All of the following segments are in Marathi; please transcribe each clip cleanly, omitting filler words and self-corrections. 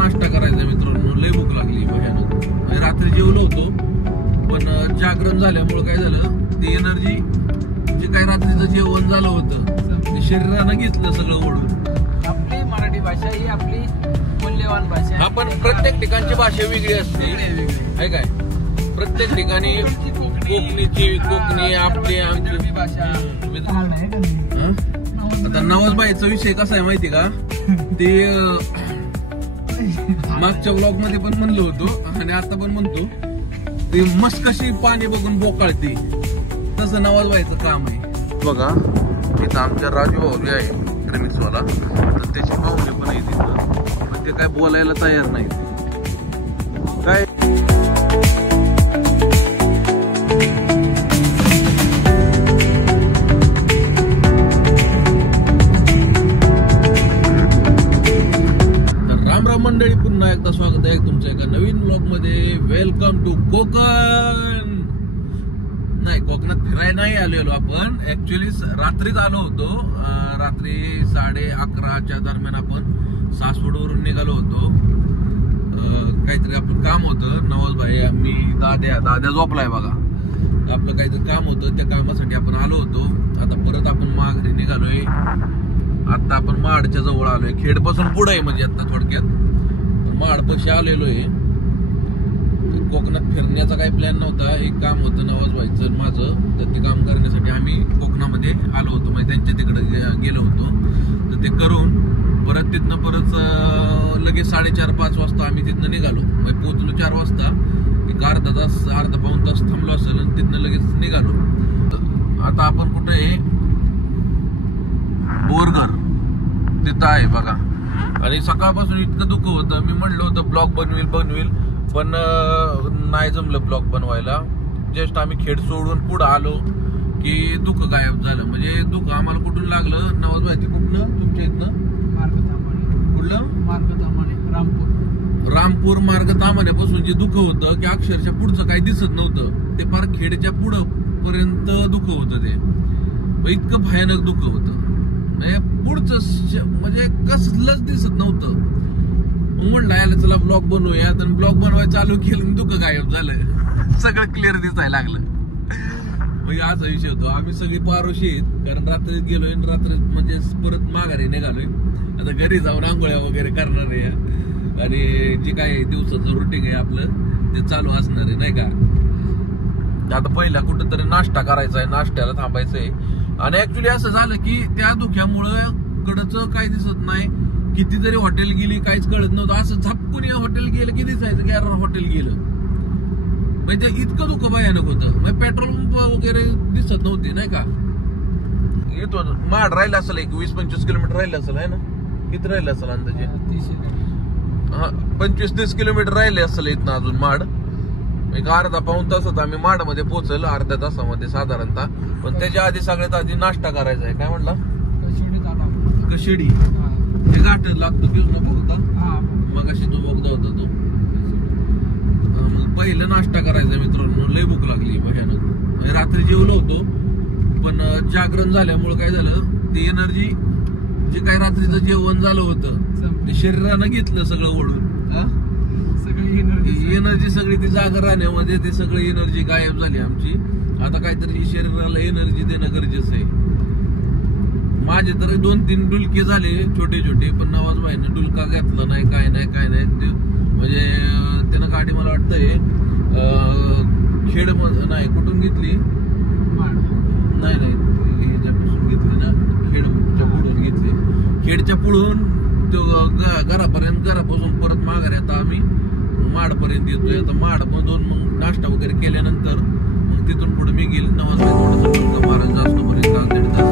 नाश्ता करायचा मित्रांनो, लय भूक लागली भयानक. म्हणजे रात्री जेवलो होतो पण जागरण झाल्यामुळे काय झालं, ती एनर्जी जे काही रात्रीचं जेवण झालं होतं ते शरीरानं घेतलं सगळं ओढून. आपली मराठी भाषा ही आपली मूल्यवान भाषा आहे. आपण प्रत्येक ठिकाणची भाषा वेगळी असते आहे काय. प्रत्येक ठिकाणी कोकणी आपली आमची भाषा. आता नवाजबाईचा विषय कसा आहे माहिती का, ते मागच्या ब्लॉग मध्ये पण म्हणलो होतो आणि आता पण म्हणतो, ते मस्त कशी पाणी बघून बोकाळते तसं नवाजबाईचं काम आहे. बघा इथं आमच्या राजू भाऊ आहे रिमिक्सवाला, तर त्याची पाहुणे पण आहे तिथं, पण ते काय बोलायला तयार नाही काय. मंडळी, पुन्हा एकदा स्वागत आहे तुमचं एका नवीन ब्लॉग मध्ये. Welcome to Konkan. नाही, कोकणात फिरायला नाही आलेलो आपण, ऍक्च्युअली रात्रीच आलो होतो. रात्री 11:30च्या दरम्यान आपण सासवडवरून निघालो होतो. काहीतरी आपलं काम होतं. नवाजभाई, मी, दाद्या झोपलाय बघा. आपलं काहीतरी काम होतं, त्या कामासाठी आपण आलो होतो. आता परत आपण माघारी निघालोय. आता आपण माडच्या जवळ आलोय, खेडपासून पुढे आहे म्हणजे आता थोडक्यात माडपाशी आलेलो आहे. कोकणात फिरण्याचा काही प्लॅन नव्हता, एक काम होतं नवाजबाईचं माझं, तर ते काम करण्यासाठी आम्ही कोकणामध्ये आलो होतो. म्हणजे त्यांच्या तिकडे गेलो होतो, तर ते करून परत तिथनं परत लगेच 4:30-5 वाजता आम्ही तिथनं निघालो. म्हणजे पोहोचलो 4 वाजता. एक अर्धा पाऊण तास थांबलो असेल आणि तिथनं लगेच निघालो. आता आपण कुठे आहे, बोरघर तिथं आहे बघा. आणि सकाळपासून इतकं दुःख होतं, मी म्हणलं होतं ब्लॉग बनवील पण नाही जमलं ब्लॉग बनवायला. जस्ट आम्ही खेड सोडून पुढे आलो की दुःख गायब झालं. म्हणजे दुःख आम्हाला कुठून लागलं, नवाजबाई कुठनं, तुमच्या इथनं कुठलं रामपूर मार्ग तामाण्यापासून जे दुःख होतं की अक्षरशः पुढचं काही दिसत नव्हतं, ते फार खेडच्या पुढं पर्यंत दुःख होतं. ते इतकं भयानक दुःख होतं, पुढचं म्हणजे कसलंच दिसत नव्हतं. म्हणलं याला चला ब्लॉग बनवूया, तर ब्लॉग बनवायला चालू केलं, दुःख गायब झालं, सगळं क्लिअर दिसायला लागलं. म्हणजे असा विषय होतो. आम्ही सगळी पारोशी आहेत, कारण रात्रीत गेलोय, रात्री म्हणजे परत माघारी निघालोय. आता घरी जाऊन आंघोळ्या वगैरे करणार आहे आणि जे काही दिवसाचं रुटीन आहे आपलं ते चालू असणार आहे नाही का. आता पहिला कुठंतरी नाश्ता करायचा आहे, नाश्त्याला थांबायचं आहे. आणि ऍक्च्युली असं झालं की त्या धुक्यामुळं कडचं काही दिसत नाही. किती जरी हॉटेल गेली काहीच कळत नव्हतं. असं झपकून हॉटेल गेलं की दिसायचं की हॉटेल गेलं. म्हणजे इतकं धुकं भयानक होतं. म्हणजे पेट्रोल पंप वगैरे दिसत नव्हते नाही का. येतो माड राहिला असेल, एक 20-25 किलोमीटर राहिलं असेल आहे ना. किती राहिलं असेल अंदाजे? 25-30 किलोमीटर राहिले असेल इथनं अजून माड. एक अर्धा पाऊण तासात आम्ही माडमध्ये पोहोचलो, अर्ध्या तासामध्ये साधारणतः. पण त्याच्या आधी सगळ्यात आधी नाश्ता करायचा आहे. काय म्हणला? कशिडी. हे घाट लागतो की बोगदा, मग अशी तो बोगदा होता तो. मग पहिलं नाश्ता करायचा मित्रांनो, लय भूक लागली भयानक. म्हणजे रात्री जेवलो होतो पण जागरण झाल्यामुळे काय झालं, ती एनर्जी जे काही रात्रीचं जेवण झालं होतं ते शरीरानं घेतलं सगळं ओढून. एनर्जी सगळी ती जागर राहण्यामध्ये ते सगळी एनर्जी गायब झाली आमची. आता काहीतरी शरीराला एनर्जी देणं गरजेचं आहे. माझे तर 2-3 डुलके झाले छोटे छोटे, पण नवाजबाईने डुलका घेतला नाही, काय नाही. म्हणजे त्यानं गाडी मला वाटतंय खेड नाही कुठून घेतली, नाही ह्याच्यापासून घेतली ना, खेडच्या पुढून घेतली. खेडच्या पुढून तो घरापासून परत माघारी आता आम्ही माडपर्यंत येतोय. आता माडमधून मग नाश्ता वगैरे केल्यानंतर मग तिथून पुढे मी गेले नवाजबाई थोडंसं डुलका मारायला जास्त पर्यंत 1.5 तास.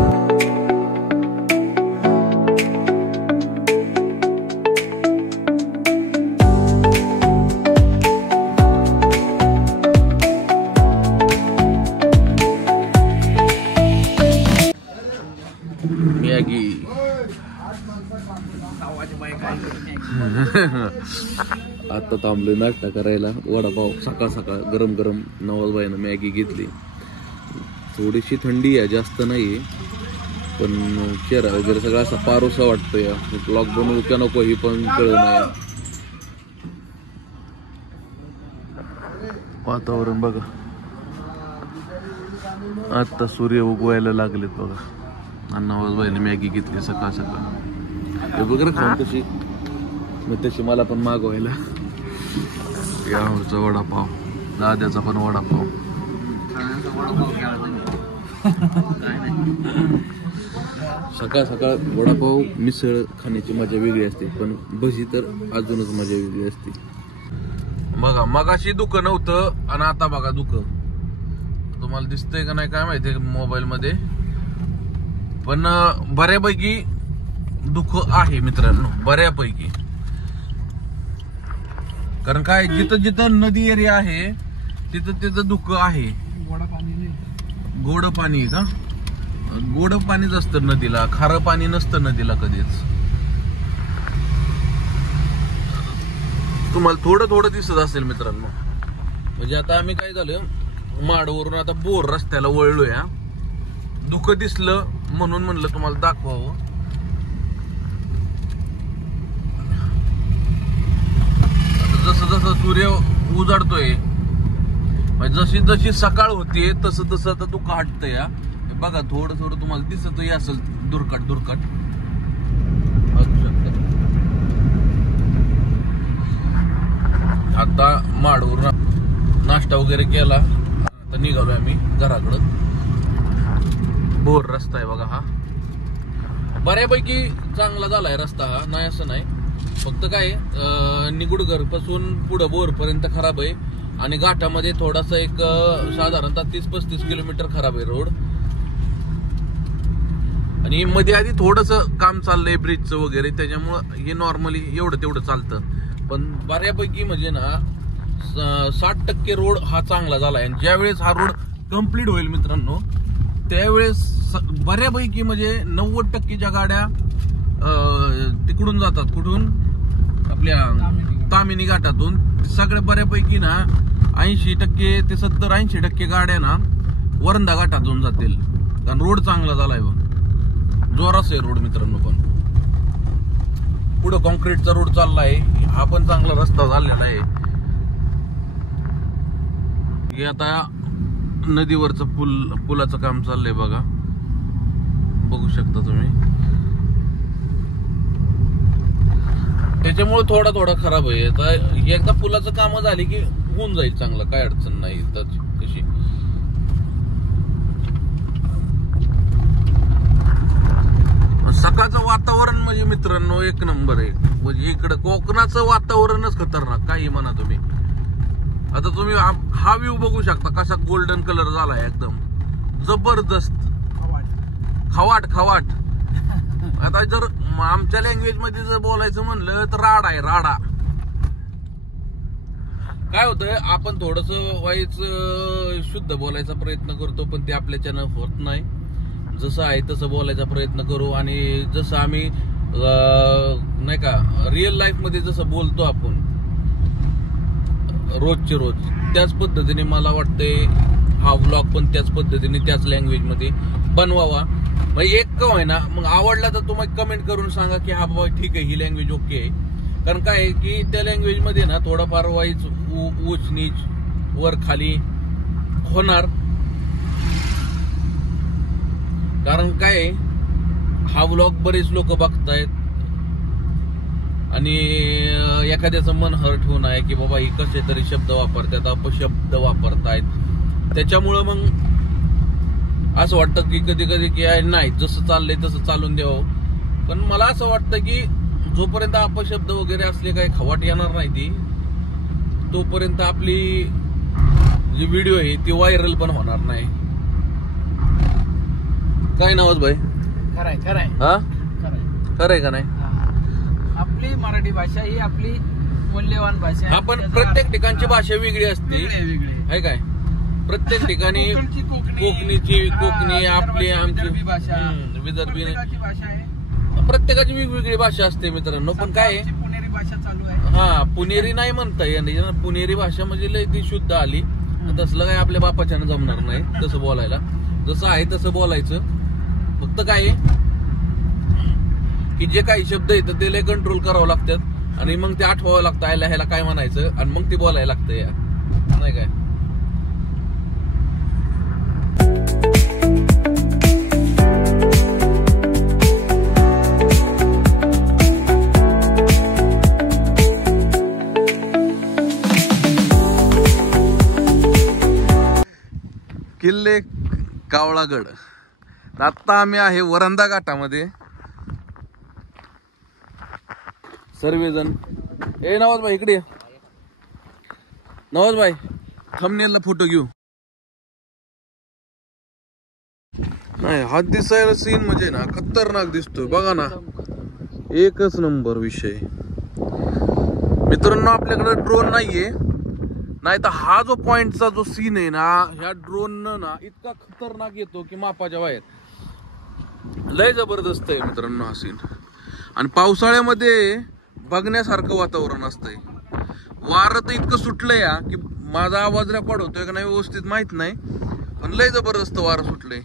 आता थांबलोय नाश्ता करायला. वडापाव सकाळ सकाळ गरम गरम नवाजबाईनं मॅगी घेतली. थोडीशी थंडी आहे, जास्त नाही, पण चेहरा वगैरे सगळा असा पारोसा वाटतोय. ब्लॉग बनवू का नको ही पण कळलं नाही. वातावरण बघा, आता सूर्य उगवायला लागलेत बघा. अण्णाबाईने मॅगी घेतली सकाळ सकाळ. बघ रे खाऊन कशी, मग तशी मला पण मागवायला. यावरचा वडापाव, दाद्याचा पण वडापाव. सकाळ सकाळ वडापाव मिसळ खाण्याची मजा वेगळी असते, पण भजी तर अजूनच मजा वेगळी असते. बघा मगाशी दुःख नव्हतं आणि आता बघा दुःख. तुम्हाला दिसतंय का नाही काय माहिती मोबाईल मध्ये, पण बऱ्यापैकी दुःख आहे मित्रांनो, बऱ्यापैकी. कारण काय, जिथं जिथं नदी एरिया आहे तिथं तिथं दुःख आहे. गोड पाणी का? गोड पाणीच असतं नदीला, खारं पाणी नसतं नदीला कधीच. तुम्हाला थोडं थोडं दिसत असेल मित्रांनो. म्हणजे आता आम्ही काय झालं, माडवरून आता बोर रस्त्याला वळलोय. दुःख दिसलं म्हणून म्हणलं तुम्हाला दाखवावं. जसं जसं सूर्य उजाडतोय, जशी जशी सकाळ होतीये तसं तसं आता दुःख हटतंय. बघा थोडं थोडं तुम्हाला दिसतही असेल दुर्कट दुर्कट. आता माडवरून नाश्ता वगैरे केला, आता निघालोय आम्ही घराकडं. बोर रस्ता आहे बघा हा. बऱ्यापैकी चांगला झालाय रस्ता हा, नाही असं नाही. फक्त काय निगुडगर पासून पुढं बोर पर्यंत खराब आहे, आणि घाटामध्ये थोडासा एक साधारणतः 30-35 किलोमीटर खराब आहे रोड. आणि मध्ये आधी थोडस काम चाललंय ब्रिजचं वगैरे, त्याच्यामुळं हे नॉर्मली एवढं तेवढं चालतं. पण बऱ्यापैकी म्हणजे ना 60% रोड हा चांगला झालाय. आणि ज्यावेळेस हा रोड कम्प्लीट होईल मित्रांनो, त्यावेळेस बऱ्यापैकी म्हणजे 90% ज्या गाड्या तिकडून जातात, कुठून आपल्या तामिनी घाटातून, सगळ्या बऱ्यापैकी ना 80% ते 70-80% गाड्या ना वरंदा घाटातून जातील. कारण रोड चांगला झालाय, जोरास आहे रोड मित्रांनो. पण पुढं कॉन्क्रीटचा रोड चाललाय, हा पण चांगला रस्ता झालेला आहे. हे आता नदीवरचं पुलाचं काम चाललंय बघा, बघू शकता तुम्ही. त्याच्यामुळे थोडा थोडा खराब आहे. आता एकदा पुलाचं काम झाली की होऊन जाईल चांगलं, काय अडचण नाही तशी. सकाळचं वातावरण म्हणजे मित्रांनो एक नंबर आहे. म्हणजे इकडं कोकणाचं वातावरणच खतरनाक, काही म्हणा तुम्ही. आता तुम्ही हा व्ह्यू बघू शकता कसा गोल्डन कलर झालाय, एकदम जबरदस्त खवाट खवाट. आता जर आमच्या लँग्वेज मध्ये जर बोलायचं म्हणलं तर राडा आहे, राडा. काय होतंय, आपण थोडस वाईच शुद्ध बोलायचा प्रयत्न करतो, पण ते आपल्याच्यानं होत नाही. जसं आहे तसं बोलायचा प्रयत्न करू. आणि जसं आम्ही नाही का रिअल लाईफ मध्ये जसं बोलतो आपण रोजचे रोज, त्याच पद्धतीने मला वाटतंय हा व्लॉग पण त्याच पद्धतीने त्याच लँग्वेज मध्ये बनवावा. मग एक का होईना, मग आवडला तर तुम्ही कमेंट करून सांगा की हा बाबा ठीक आहे, ही लँग्वेज ओके आहे. कारण काय आहे की त्या लँग्वेज मध्ये ना थोडाफार वाईज उच नीच वर खाली होणार. कारण काय, हा व्लॉग बरेच लोक बघतायत आणि एखाद्याचं मन हर्ट होऊन आहे की बाबा ही कसे तरी शब्द वापरतात, अपशब्द वापरतायत. त्याच्यामुळं मग असं वाटतं की कधी कधी की नाही, जसं चाललंय तसं चालून द्यावं. पण मला असं वाटतं की जोपर्यंत अपशब्द वगैरे असले काही खवाट येणार नाही ती, तोपर्यंत आपली जी व्हिडिओ आहे ती व्हायरल पण होणार नाही. काय नावच भाई? खरंय खरंय हा, खरंय खरंय का नाही? आपली मराठी भाषा ही आपली मूल्यवान भाषा. आपण प्रत्येक ठिकाणची भाषा वेगळी असते, आहे काय? प्रत्येक ठिकाणी कोकणीची, कोकणी आपली, आमची विदर्भी भाषा आहे. प्रत्येकाची वेगवेगळी भाषा असते मित्रांनो. पण काय पुणेरी भाषा चालू आहे. हा, पुणेरी नाही म्हणता येणार. पुणेरी भाषा म्हणजे लय ती शुद्ध आली. तसलं काय आपल्या बापाच्यानं जमणार नाही तसं बोलायला. जसं आहे तसं बोलायचं. फक्त काय की जे काही शब्द येतात ते लय कंट्रोल करावं लागतात आणि मग ते आठवावं लागतं, आयला ह्याला काय म्हणायचं, आणि मग ते बोलायला लागतं. या नाही काय कावळागड. आता आम्ही आहे वरंदा घाटामध्ये. सर्वजण नवाज भाई इकडे. नवाज भाई थंबनेलला फोटो घेऊ. नाही हा दिसायला सीन म्हणजे ना खतरनाक दिसतोय बघा ना. एकच नंबर विषय मित्रांनो. आपल्याकडे ड्रोन नाहीये, नाही तर हा जो पॉइंटचा जो सीन आहे ना ह्या ड्रोन ना इतका खतरनाक येतो की मापाच्या बाहेर. लय जबरदस्त आहे मित्रांनो हा सीन. आणि पावसाळ्यामध्ये बघण्यासारखं वातावरण असतंय. वारं तर इतकं सुटलंय की माझा आवाज रेकॉर्ड होतोय का नाही व्यवस्थित माहित नाही, पण लय जबरदस्त वारं सुटलंय.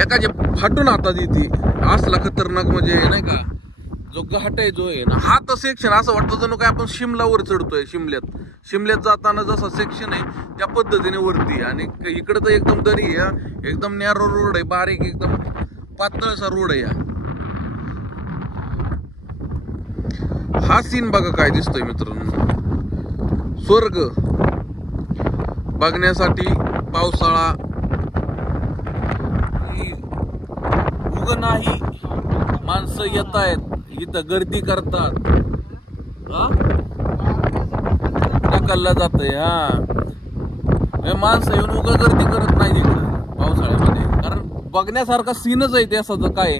एकाचे फाटून हातात येते असला खतरनाक म्हणजे नाही का जो घाट आहे जो आहे ना हा तर सेक्शन असं वाटतं जणू काय आपण शिमलावर चढतोय. शिमल्यात जाताना जसा सेक्शन आहे त्या पद्धतीने वरती. आणि इकडे तर एकदम दरी आहे, एकदम नॅरो रोड आहे, बारीक एकदम पातळसा रोड आहे. हा सीन बघा काय दिसतोय मित्रांनो. स्वर्ग बघण्यासाठी पावसाळा उग नाही माणसं येत आहेत इथं गर्दी करतात. ढकलला जातंय. हा माणसं येऊन उगा गर्दी करत नाही इकडं पावसाळ्यामध्ये, कारण बघण्यासारखा सीनच आहे त्याचं काय.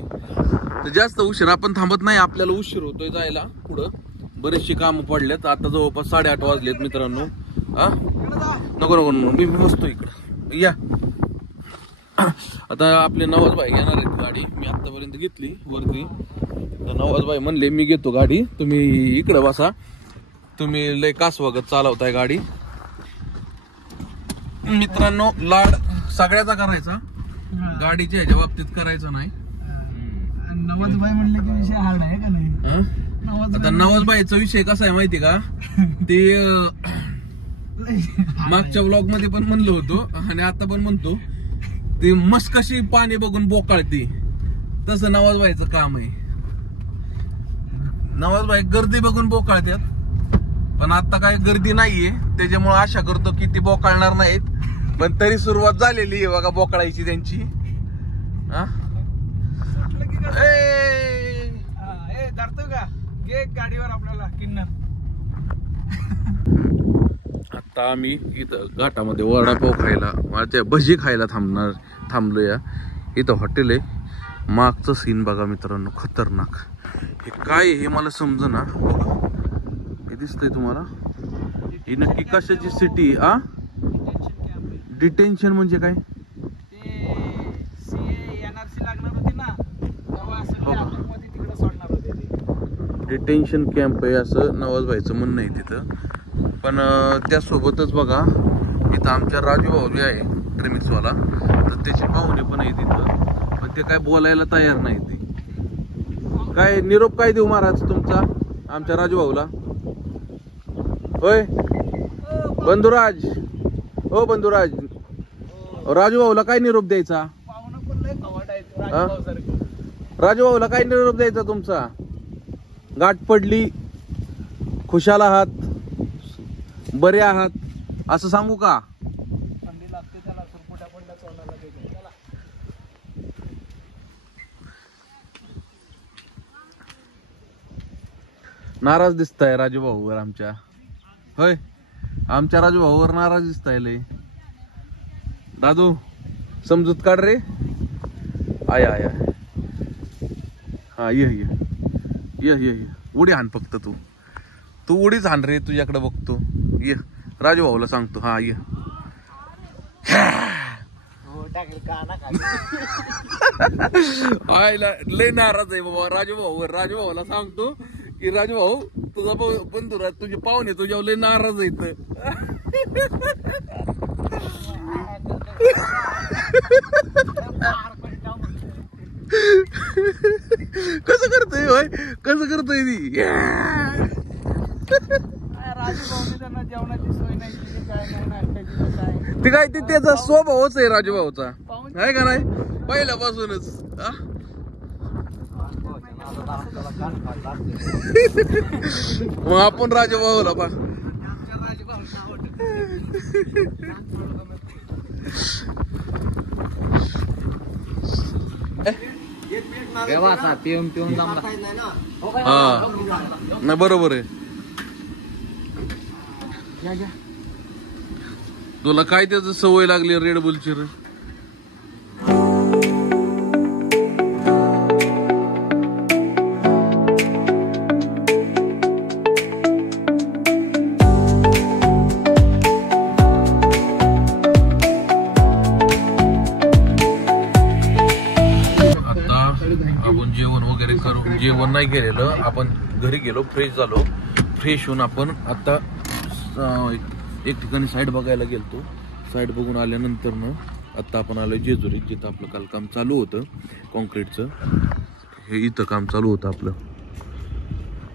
तर जास्त उशीर आपण थांबत नाही. आपल्याला उशीर होतोय जायला पुढं. बरेचशी कामं पडलेत. आता जवळपास 8:30 वाजलेत मित्रांनो. नको मी बसतो इकडं या. आता आपले नवाज भाई येणार आहेत गाडी. मी आतापर्यंत घेतली वरती. तर नवाज भाई म्हणले मी घेतो गाडी, तुम्ही इकडे बसा, तुम्ही लय कासवागत चालवताय गाडी. मित्रांनो लाड सगळ्याचा करायचा, गाडीच्या ह्याच्या बाबतीत करायचा नाही. नवाज भाई म्हणले की विषय हार्ड आहे का नाही. आता नवाज भाईचा विषय कसा आहे माहिती का, ते मागच्या ब्लॉग मध्ये पण म्हणलं होतो आणि आता पण म्हणतो, ते मस्त कशी पाणी बघून बोकाळते तसं नवाज भाईचं काम आहे. नवाज भाई गर्दी बघून बोकाळतात, पण आता काय गर्दी नाहीये त्याच्यामुळे आशा करतो की ती बोकाळणार नाहीत. पण तरी सुरुवात झालेली आहे बघा बोकाळायची त्यांची. धरतो का घे गाडीवर आपल्याला किन्नर. आता आम्ही इथं घाटामध्ये वडापाव खायला, माझ्या भजी खायला थांबलो या. इथं हॉटेल आहे. मागचं सीन बघा मित्रांनो खतरनाक. हे काय हे मला समजना. हे दिसतंय तुम्हाला. ही नक्की कशाची सिटी. डिटेन्शन म्हणजे काय. डिटेन्शन कॅम्प आहे असं नवाज भाईचं म्हणणं आहे तिथं. पण त्यासोबतच बघा इथं आमच्या राजू भाऊ जे आहे ट्रिमिक्सवाला, तर त्याचे पाहुणे पण आहे तिथं, पण ते काय बोलायला तयार नाही. ते काय निरोप काय देऊ महाराज तुमचा आमच्या राजू भाऊला. होय बंधुराज, हो बंधुराज, राजू भाऊला काय निरोप द्यायचा. राजू भाऊला काय निरोप द्यायचा तुमचा. गाठ पडली, खुशाल आहात, बरे आहात असं सांगू का. नाराज दिसताय राजू भाऊवर आमच्या. होय आमच्या राजू भाऊवर नाराज दिसताय लय. दादू समजूत काढ रे. I I I. हा ये उडी हाण फक्त तू उडीच हाण रे, तुझ्याकडे बघतो. ये राजू भाऊला सांगतो. हा ये. लय नाराज आहे बाबा राजू भाऊवर. राजू भाऊला सांगतो की राजू भाऊ तुझा बंधू तुझे पाहुणे तुझ्यावर लय नाराज आहेत. कसं करतोय होय, कसं करतोय ती. ते काय ते त्याचा स्वभावच आहे राजू भाऊचा, आहे का नाही पहिल्यापासूनच. मग आपण राजू भाऊला पिऊन पिऊन जमला हा नाही बरोबर आहे. तुला काय त्याच सवय लागली रेड बुलची रे? आपण जेवण वगैरे करून, जेवण नाही केलेलं, आपण घरी गेलो, फ्रेश झालो. फ्रेश होऊन आपण आता एक ठिकाणी साईड बघायला गेलतो. साईड बघून आल्यानंतर ना आता आपण आलो जेजुरी, जिथं आपलं काल काम चालू होतं कॉन्क्रीटचं. हे इथं काम चालू होतं आपलं,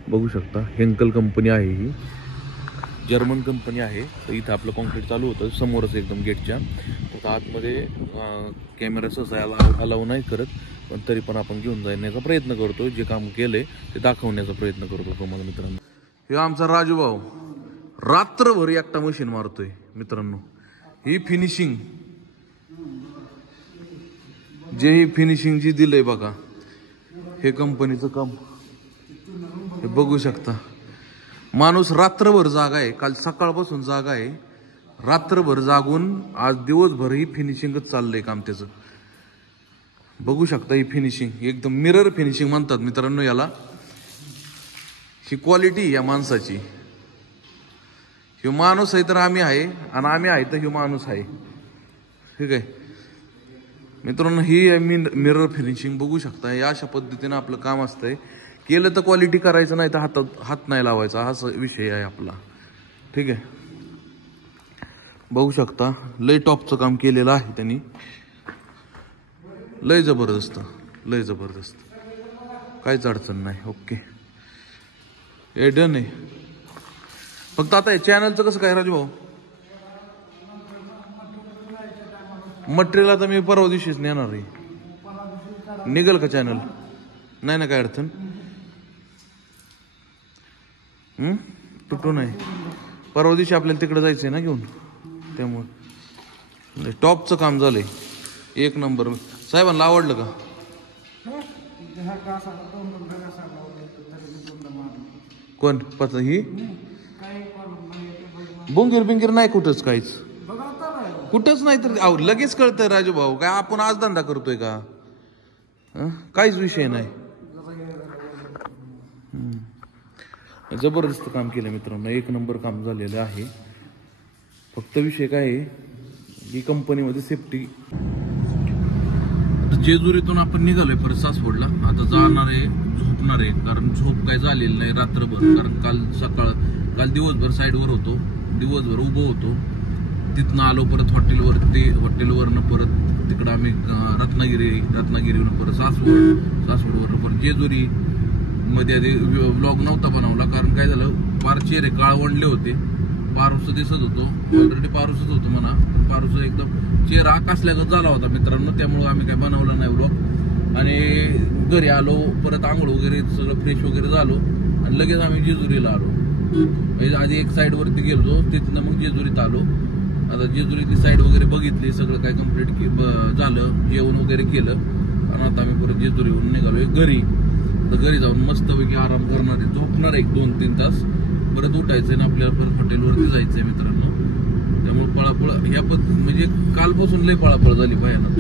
बघू शकता. हेंकल कंपनी आहे, ही जर्मन कंपनी आहे. तर इथं आपलं कॉन्क्रीट चालू होतं समोरच एकदम गेटच्या. तर आतमध्ये कॅमेरा सहसा अलाव नाही करत, पण तरी पण आपण घेऊन जाण्याचा प्रयत्न करतो. जे काम केलंय ते दाखवण्याचा प्रयत्न करतो तुम्हाला मित्रांनो. हे आमचा राजू भाऊ रात्रभर एकटा मशीन मारतोय मित्रांनो. ही फिनिशिंग जी दिलंय बघा, हे कंपनीचं काम हे बघू शकता. माणूस रात्रभर जागा आहे, काल सकाळपासून जागा आहे, रात्रभर जागून आज दिवसभर ही फिनिशिंगच चाललंय काम त्याचं. बघू शकता ही फिनिशिंग एकदम मिरर फिनिशिंग म्हणतात मित्रांनो याला. ही क्वालिटी या माणसाची. ह्यो माणूस आहे तर आम्ही आहे, आणि आम्ही आहे तर ह्यो माणूस आहे. ठीक आहे मित्रांनो, ही मिरर फिनिशिंग बघू शकता. या अशा पद्धतीनं आपलं काम असतंय. केलं तर क्वालिटी करायचं, नाही तर हात नाही लावायचा, हा विषय आहे आपला. ठीक आहे, बघू शकता लय टॉपचं काम केलेलं आहे त्यांनी. लय जबरदस्त, लय जबरदस्त, काहीच अडचण नाही. ओके, हे डन आहे. फक्त आता हे चॅनलचं कसं काय राजू भाऊ? मटेरियल आता मी परवा दिवशीच नेणार आहे. निघल का चॅनल? नाही ना काय अडचण? तुटू नाही. परवा दिवशी आपल्याला तिकडे जायचंय ना घेऊन, त्यामुळे टॉपचं काम झालंय एक नंबर. साहेबांना आवडलं का? कोण पता ही बोंगीर बिंगीर नाही कुठंच, काहीच कुठंच नाही. तर लगेच कळतंय राजू भाऊ, काय आपण आज धंदा करतोय का? काहीच विषय नाही. जबरदस्त काम केलं मित्रांनो, एक नंबर काम झालेलं आहे. फक्त विषय काय आहे की कंपनीमध्ये सेफ्टी. जेजुरीतून आपण निघालोय परत सासवडला. आता जाणार आहे, झोपणार आहे, कारण झोप काय झालेली नाही रात्रभर. कारण काल दिवसभर साईडवर होतो, दिवसभर उभं होतो. तिथनं आलो परत हॉटेलवरनं परत तिकडं आम्ही रत्नागिरीवरून परत सासवडवरनं परत जेजुरी. मध्ये आधी व्लॉग नव्हता बनवला, कारण काय झालं, पार चेहरे काळवंडले होते. पारूस दिसत होतो, ऑलरेडी पारूसच होतो म्हणा. पारूस एकदम चेहरा आकाशल्यागत झाला होता मित्रांनो, त्यामुळे आम्ही काय बनवला नाही व्लॉग. आणि घरी आलो, परत आंघोळ वगैरे सगळं फ्रेश वगैरे झालो, आणि लगेच आम्ही जेजुरीला आलो. म्हणजे आधी एक साईडवरती गेलो, तिथनं मग जेजुरीत आलो. आता जेजुरीतली साईड वगैरे बघितली, सगळं काय कम्प्लीट झालं, जेवण वगैरे केलं, आणि आता आम्ही परत जेजुरीवरून निघालोय घरी. तर घरी जाऊन मस्तपैकी आराम करणार आहे, झोपणार आहे 2-3 तास, परत उठायचंय ना आपल्याला, परत हॉटेलवरती जायचंय मित्रांनो. त्यामुळे पळापळ ह्या म्हणजे कालपासून लय पळापळ झाली भयानक.